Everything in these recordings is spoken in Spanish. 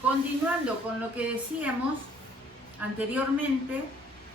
continuando con lo que decíamos anteriormente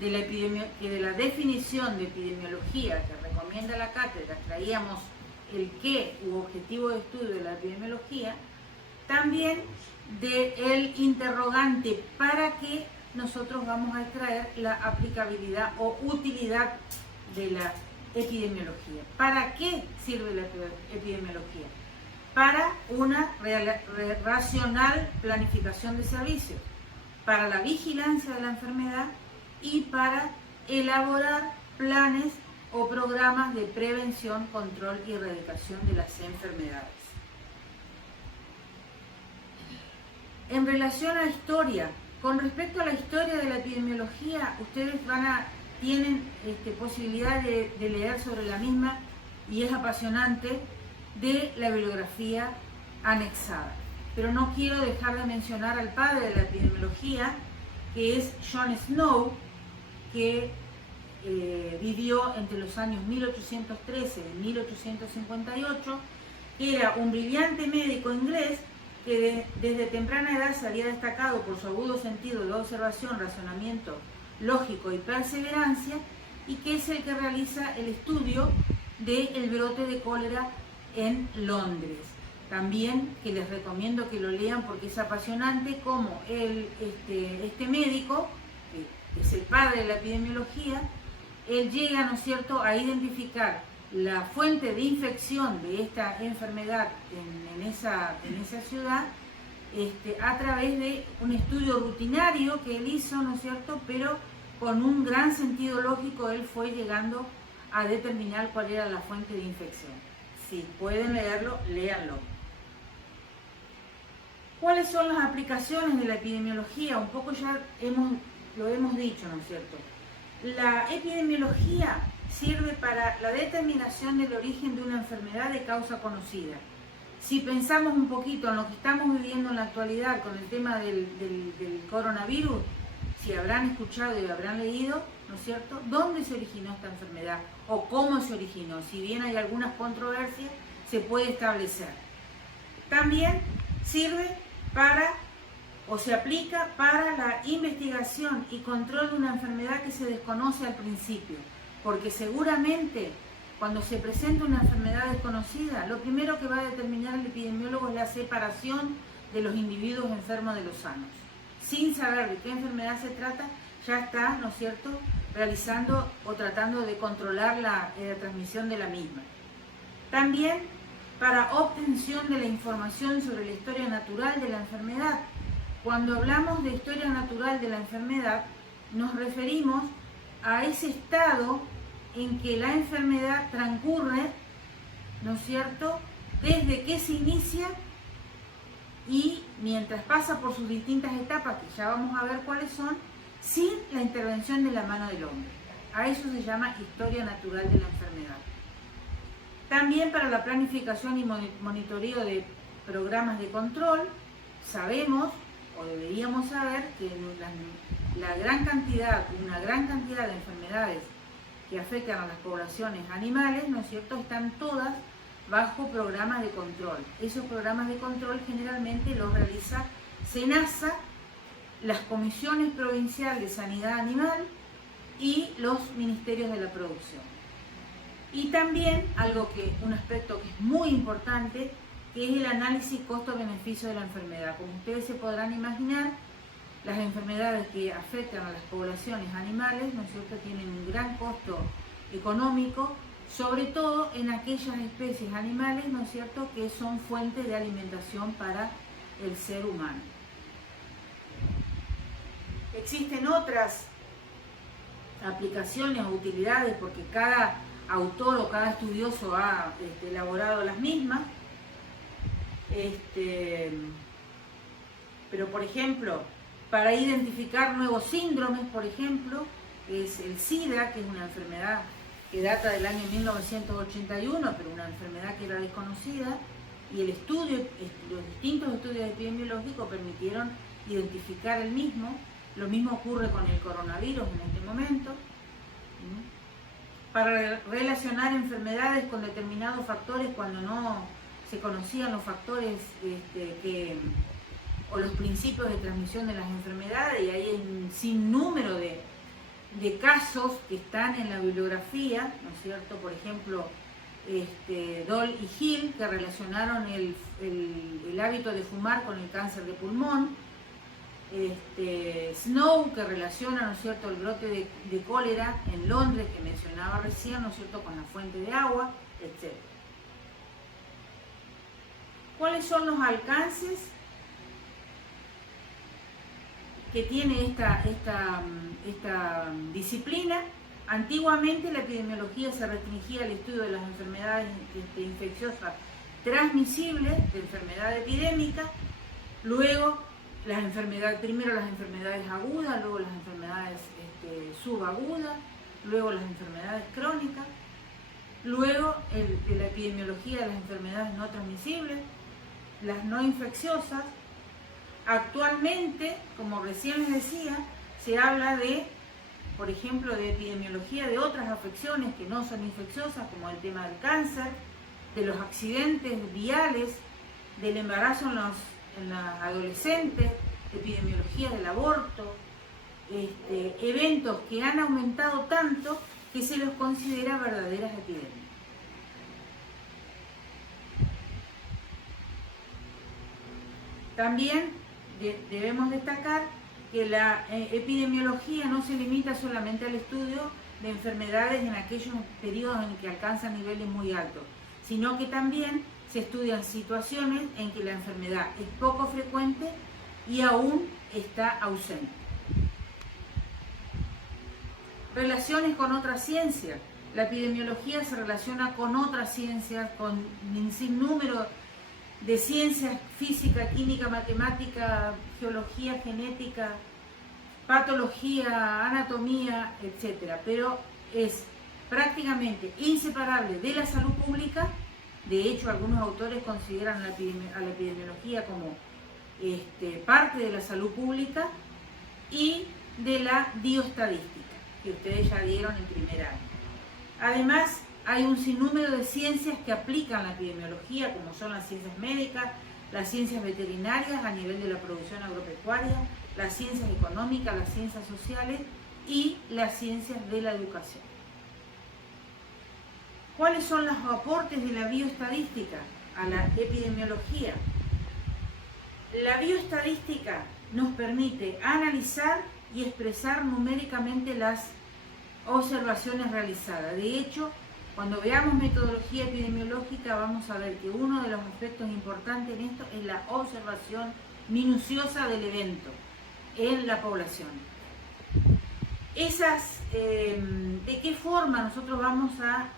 de la definición de epidemiología que recomienda la cátedra, traíamos el qué u objetivo de estudio de la epidemiología, también del interrogante para qué nosotros vamos a extraer la aplicabilidad o utilidad de la epidemiología. ¿Para qué sirve la epidemiología? Para una racional planificación de servicios, para la vigilancia de la enfermedad y para elaborar planes o programas de prevención, control y erradicación de las enfermedades. En relación a la historia, con respecto a la historia de la epidemiología, ustedes tienen posibilidad de leer sobre la misma y es apasionante, de la bibliografía anexada. Pero no quiero dejar de mencionar al padre de la epidemiología, que es John Snow, que vivió entre los años 1813 y 1858, que era un brillante médico inglés que desde temprana edad se había destacado por su agudo sentido de observación, razonamiento lógico y perseverancia, y que es el que realiza el estudio del brote de cólera en Londres. También que les recomiendo que lo lean porque es apasionante como este médico, que es el padre de la epidemiología, él llega, ¿no es cierto?, a identificar la fuente de infección de esta enfermedad en esa ciudad a través de un estudio rutinario que él hizo, ¿no es cierto?, pero con un gran sentido lógico él fue llegando a determinar cuál era la fuente de infección. Si pueden leerlo, léanlo. ¿Cuáles son las aplicaciones de la epidemiología? Un poco ya lo hemos dicho, ¿no es cierto? La epidemiología sirve para la determinación del origen de una enfermedad de causa conocida. Si pensamos un poquito en lo que estamos viviendo en la actualidad con el tema del coronavirus, si habrán escuchado y habrán leído, ¿no es cierto?, dónde se originó esta enfermedad o cómo se originó. Si bien hay algunas controversias, se puede establecer. También sirve se aplica para la investigación y control de una enfermedad que se desconoce al principio, porque seguramente cuando se presenta una enfermedad desconocida, lo primero que va a determinar el epidemiólogo es la separación de los individuos enfermos de los sanos. Sin saber de qué enfermedad se trata, ya está, ¿no es cierto?, realizando o tratando de controlar la transmisión de la misma. También para obtención de la información sobre la historia natural de la enfermedad. Cuando hablamos de historia natural de la enfermedad, nos referimos a ese estado en que la enfermedad transcurre, ¿no es cierto?, desde que se inicia y mientras pasa por sus distintas etapas, que ya vamos a ver cuáles son, sin la intervención de la mano del hombre. A eso se llama historia natural de la enfermedad. También para la planificación y monitoreo de programas de control, sabemos o deberíamos saber que una gran cantidad de enfermedades que afectan a las poblaciones animales, ¿no es cierto?, están todas bajo programas de control. Esos programas de control generalmente los realiza SENASA, las comisiones provinciales de sanidad animal y los ministerios de la producción. Y también un aspecto que es muy importante, que es el análisis costo-beneficio de la enfermedad. Como ustedes se podrán imaginar, las enfermedades que afectan a las poblaciones animales, ¿no es cierto?, tienen un gran costo económico, sobre todo en aquellas especies animales, ¿no es cierto?, que son fuente de alimentación para el ser humano. Existen otras aplicaciones o utilidades porque cada autor o cada estudioso ha elaborado las mismas, pero por ejemplo, para identificar nuevos síndromes, por ejemplo, es el SIDA, que es una enfermedad que data del año 1981, pero una enfermedad que era desconocida, y los distintos estudios epidemiológicos permitieron identificar el mismo. Lo mismo ocurre con el coronavirus en este momento. Para relacionar enfermedades con determinados factores cuando no se conocían los factores o los principios de transmisión de las enfermedades, y hay un sinnúmero de casos que están en la bibliografía, ¿no es cierto? Por ejemplo, Doll y Hill, que relacionaron el hábito de fumar con el cáncer de pulmón, Snow, que relaciona, ¿no es cierto?, el brote de cólera en Londres, que mencionaba recién, ¿no es cierto?, con la fuente de agua, etc. ¿Cuáles son los alcances que tiene esta disciplina? Antiguamente la epidemiología se restringía al estudio de las enfermedades infecciosas transmisibles, de enfermedad epidémica, luego primero las enfermedades agudas, luego las enfermedades subagudas, luego las enfermedades crónicas, luego de la epidemiología de las enfermedades no transmisibles, las no infecciosas. Actualmente, como recién les decía, se habla de, por ejemplo, de epidemiología de otras afecciones que no son infecciosas, como el tema del cáncer, de los accidentes viales, del embarazo en los adolescentes, epidemiología del aborto, eventos que han aumentado tanto que se los considera verdaderas epidemias. También debemos destacar que la epidemiología no se limita solamente al estudio de enfermedades en aquellos periodos en que alcanzan niveles muy altos, sino que también se estudian situaciones en que la enfermedad es poco frecuente y aún está ausente. Relaciones con otras ciencias. La epidemiología se relaciona con otras ciencias, con un sinnúmero de ciencias: física, química, matemática, geología, genética, patología, anatomía, etc. Pero es prácticamente inseparable de la salud pública. De hecho, algunos autores consideran a la epidemiología como parte de la salud pública, y de la bioestadística, que ustedes ya dieron en primer año. Además, hay un sinnúmero de ciencias que aplican la epidemiología, como son las ciencias médicas, las ciencias veterinarias a nivel de la producción agropecuaria, las ciencias económicas, las ciencias sociales y las ciencias de la educación. ¿Cuáles son los aportes de la bioestadística a la epidemiología? La bioestadística nos permite analizar y expresar numéricamente las observaciones realizadas. De hecho, cuando veamos metodología epidemiológica vamos a ver que uno de los aspectos importantes en esto es la observación minuciosa del evento en la población. ¿De qué forma nosotros vamos a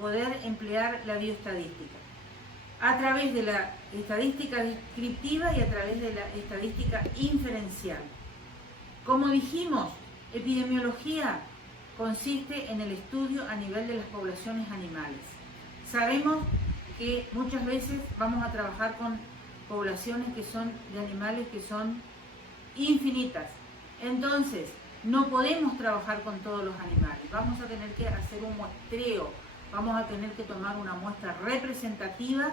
poder emplear la bioestadística? A través de la estadística descriptiva y a través de la estadística inferencial. Como dijimos, epidemiología consiste en el estudio a nivel de las poblaciones animales. Sabemos que muchas veces vamos a trabajar con poblaciones que son de animales que son infinitas. Entonces, no podemos trabajar con todos los animales. Vamos a tener que hacer un muestreo, vamos a tener que tomar una muestra representativa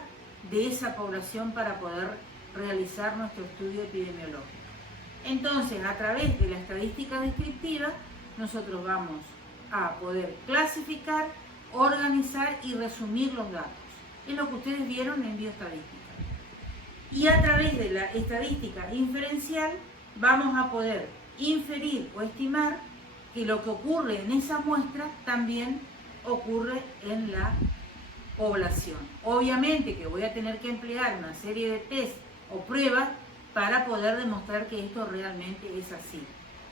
de esa población para poder realizar nuestro estudio epidemiológico. Entonces, a través de la estadística descriptiva, nosotros vamos a poder clasificar, organizar y resumir los datos. Es lo que ustedes vieron en bioestadística. Y a través de la estadística inferencial vamos a poder inferir o estimar que lo que ocurre en esa muestra también ocurre en la población. Obviamente que voy a tener que emplear una serie de test o pruebas para poder demostrar que esto realmente es así.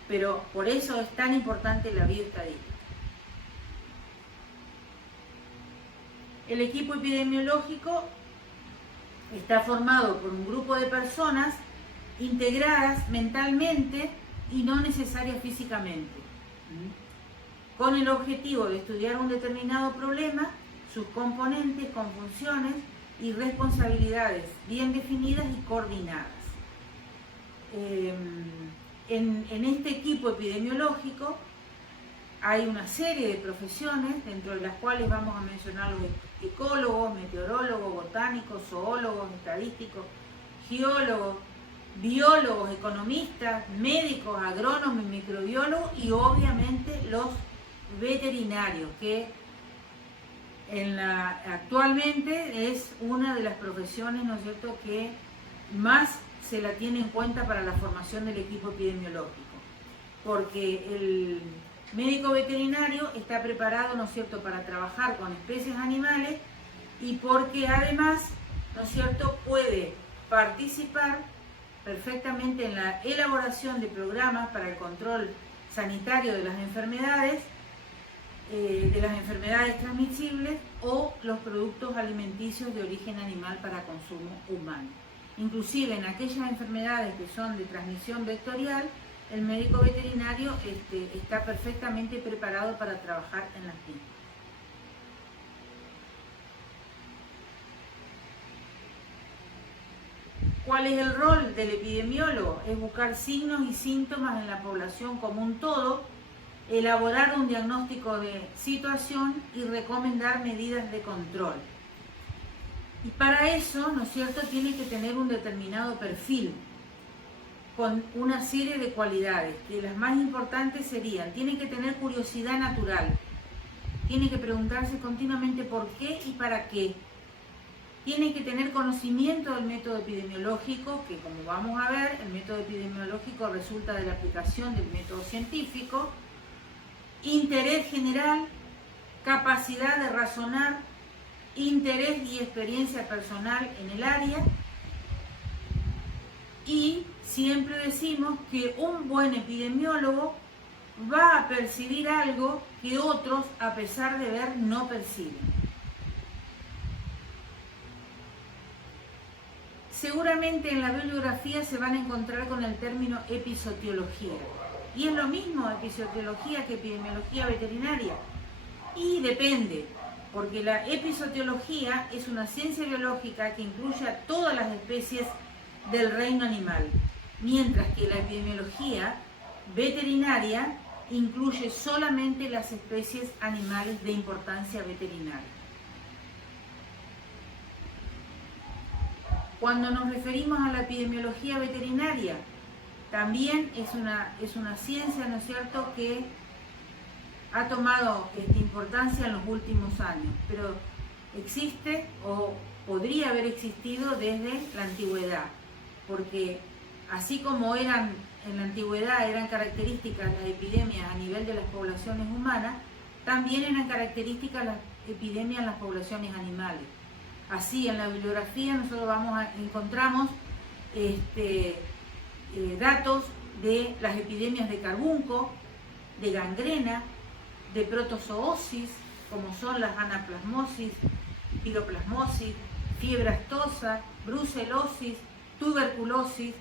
Pero por eso es tan importante la bioestadística. El equipo epidemiológico está formado por un grupo de personas integradas mentalmente y no necesarias físicamente, con el objetivo de estudiar un determinado problema, sus componentes con funciones y responsabilidades bien definidas y coordinadas. En este equipo epidemiológico hay una serie de profesiones, dentro de las cuales vamos a mencionar los ecólogos, meteorólogos, botánicos, zoólogos, estadísticos, geólogos, biólogos, economistas, médicos, agrónomos, microbiólogos y obviamente los veterinarios, que actualmente es una de las profesiones, ¿no es cierto?, que más se la tiene en cuenta para la formación del equipo epidemiológico, porque el médico veterinario está preparado, ¿no es cierto?, para trabajar con especies animales y porque además, ¿no es cierto?, puede participar perfectamente en la elaboración de programas para el control sanitario de las enfermedades transmisibles o los productos alimenticios de origen animal para consumo humano. Inclusive en aquellas enfermedades que son de transmisión vectorial, el médico veterinario está perfectamente preparado para trabajar en las mismas. ¿Cuál es el rol del epidemiólogo? Es buscar signos y síntomas en la población como un todo, elaborar un diagnóstico de situación y recomendar medidas de control. Y para eso, ¿no es cierto?, tiene que tener un determinado perfil con una serie de cualidades, que las más importantes serían: tiene que tener curiosidad natural, tiene que preguntarse continuamente por qué y para qué, tiene que tener conocimiento del método epidemiológico, que como vamos a ver, el método epidemiológico resulta de la aplicación del método científico, interés general, capacidad de razonar, interés y experiencia personal en el área, y siempre decimos que un buen epidemiólogo va a percibir algo que otros, a pesar de ver, no perciben. Seguramente en la bibliografía se van a encontrar con el término epizootología. Y es lo mismo epizootología que epidemiología veterinaria. Y depende, porque la epizootología es una ciencia biológica que incluye a todas las especies del reino animal, mientras que la epidemiología veterinaria incluye solamente las especies animales de importancia veterinaria. Cuando nos referimos a la epidemiología veterinaria, también es una ciencia, ¿no es cierto?, que ha tomado importancia en los últimos años, pero existe o podría haber existido desde la antigüedad, porque así como en la antigüedad eran características las epidemias a nivel de las poblaciones humanas, también eran características las epidemias en las poblaciones animales. Así, en la bibliografía nosotros encontramos datos de las epidemias de carbunco, de gangrena, de protozoosis, como son las anaplasmosis, piroplasmosis, fiebre aftosa, brucelosis, tuberculosis,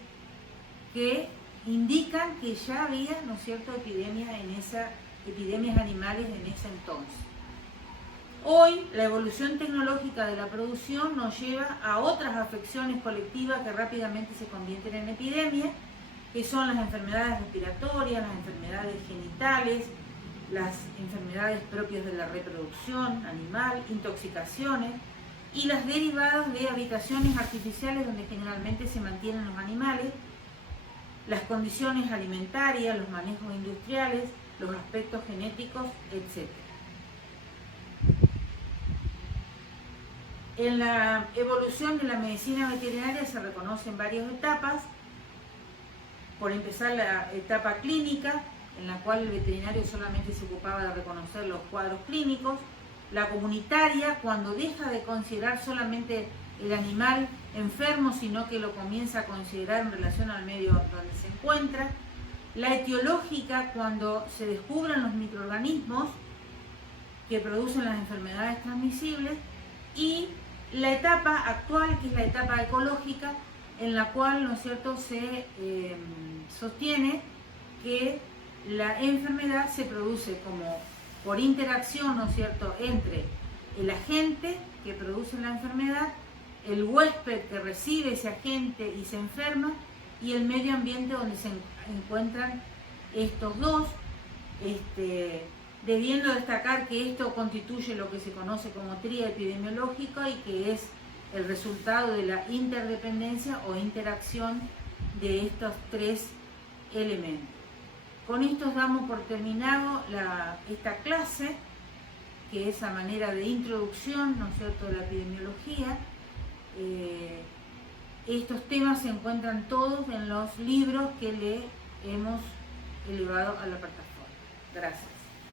que indican que ya había, ¿no es cierto?, epidemias animales en ese entonces. Hoy, la evolución tecnológica de la producción nos lleva a otras afecciones colectivas que rápidamente se convierten en epidemias, que son las enfermedades respiratorias, las enfermedades genitales, las enfermedades propias de la reproducción animal, intoxicaciones y las derivadas de habitaciones artificiales donde generalmente se mantienen los animales, las condiciones alimentarias, los manejos industriales, los aspectos genéticos, etc. En la evolución de la medicina veterinaria se reconocen varias etapas. Por empezar, la etapa clínica, en la cual el veterinario solamente se ocupaba de reconocer los cuadros clínicos. La comunitaria, cuando deja de considerar solamente el animal enfermo, sino que lo comienza a considerar en relación al medio donde se encuentra. La etiológica, cuando se descubren los microorganismos que producen las enfermedades transmisibles. Y la etapa actual, que es la etapa ecológica, en la cual, ¿no es cierto?, se sostiene que la enfermedad se produce como por interacción, ¿no es cierto?, entre el agente que produce la enfermedad, el huésped que recibe ese agente y se enferma, y el medio ambiente donde se encuentran estos dos, debiendo destacar que esto constituye lo que se conoce como tríada epidemiológica y que es el resultado de la interdependencia o interacción de estos tres elementos. Con esto damos por terminado esta clase, que es a manera de introducción, ¿no es cierto?, de la epidemiología. Estos temas se encuentran todos en los libros que le hemos elevado a la plataforma. Gracias.